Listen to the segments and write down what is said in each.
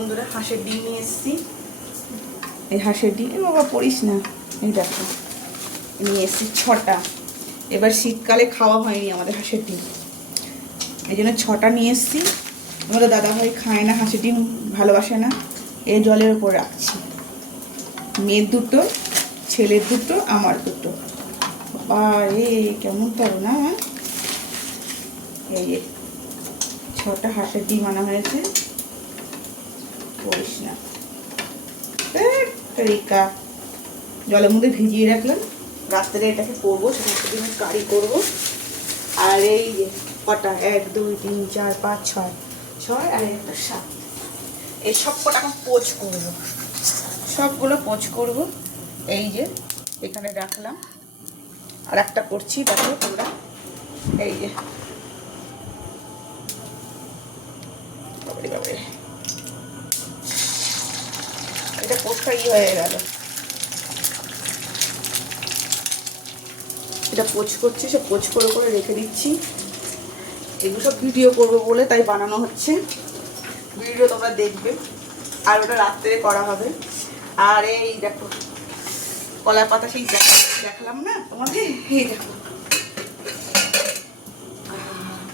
বন্ধুরা হাঁসের ডিম নিয়ে এসেছি। এই হাঁসের ডিম বাবা পড়িস না, এই দেখো নিয়ে এসেছি 6টা। এবার শীতকালে খাওয়া হয়নি আমাদের হাঁসের ডিম, এই জন্য 6টা নিয়ে এসেছি। আমাদের দাদাভাই খায় না হাঁসের ডিম, ভালোবাসে না। এই জলের ওপর রাখছি, মেয়ের দুটো, ছেলের দুটো, আমার দুটো। বাবা রে কেমন করো না। এই 6টা হাঁসের ডিম আনা হয়েছে, পড়িস না। তরিকা জলের মধ্যে ভিজিয়ে রাখলাম, রাত্রে এটাকে করবো, সমস্ত দিনের কারি করবো। আর এই যে কটা 1 2 3 4 5 6 6 আর একটা 7, এই সব কটা এখন পোচ করবো, সবগুলো পোচ করব। এই যে এখানে রাখলাম, আর একটা করছি দেখো তোমরা। এই যে এটা পোচটা হয়ে গেল, এটা পোচ করছি, সে পোচ করে করে রেখে দিচ্ছি। এগুলো সব ভিডিও করবো বলে তাই বানানো হচ্ছে, ভিডিও তোমরা দেখবে। আর ওটা রাত্রে করা হবে। আর এই দেখো কলার পাতা, সেই দেখালাম না তোমাদের, এই দেখো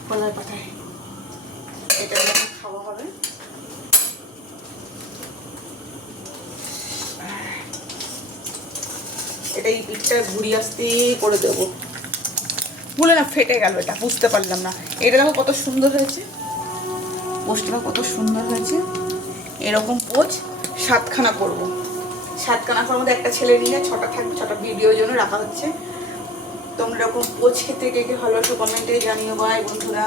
কলার পাতায় এটা খাওয়া হবে। এটা এই পিঠটা ঘুরিয়ে আসতে করে দেবো, ভুলে না ফেটে গেল, এটা বুঝতে পারলাম না। এটা দেখো কত সুন্দর হয়েছে, পোস্টটা কত সুন্দর হয়েছে। এরকম পোচ 7খানা করবো, 7খানা করার মধ্যে একটা ছেলে নিলে 6টা থাকবে, 6টা ভিডিওর জন্য রাখা হচ্ছে। তোমরা এরকম পোচ খেতে কে কে ভালোবাসো কমেন্টে জানিও। বাই বন্ধুরা।